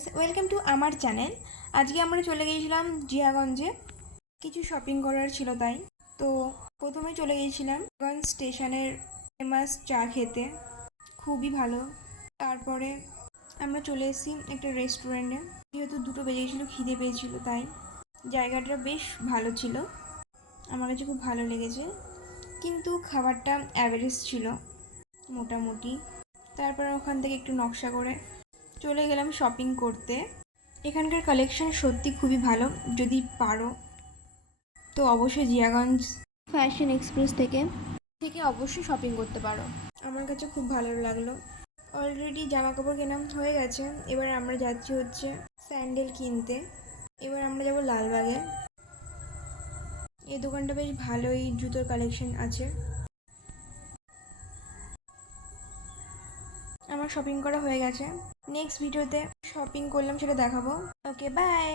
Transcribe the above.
Guys, welcome to আমার channel. আজকে আমরা চলে গিয়েছিলাম জিয়াগঞ্জে, কিছু শপিং করার ছিল তাই। তো প্রথমে চলে গিয়েছিলাম গঞ্জ স্টেশনের ফেমাস চা খেতে, খুবই ভালো। তারপরে আমরা চলে এসেছি একটা রেস্টুরেন্টে, যেহেতু 2টো বেজে গেছিলো, খিদে পেয়েছিল তাই। জায়গাটা বেশ ভালো ছিল, আমার কাছে খুব ভালো লেগেছে, কিন্তু খাবারটা অ্যাভারেজ ছিল মোটামুটি। তারপর ওখান থেকে একটু নকশা করে চলে গেলাম শপিং করতে। এখানকার কালেকশন সত্যি খুবই ভালো, যদি পারো তো অবশ্যই জিয়াগঞ্জ ফ্যাশন এক্সপ্রেস থেকে অবশ্যই শপিং করতে পারো। আমার কাছে খুব ভালো লাগলো। অলরেডি জামা কাপড় কেনা হয়ে গেছে, এবার আমরা যাচ্ছি হচ্ছে স্যান্ডেল কিনতে। এবার আমরা যাব লালবাগে। এই দোকানটা বেশ ভালোই জুতোর কালেকশন আছে। আমার শপিং করা হয়ে গেছে, নেক্সট ভিডিওতে শপিং করলাম সেটা দেখাবো। ওকে, বাই।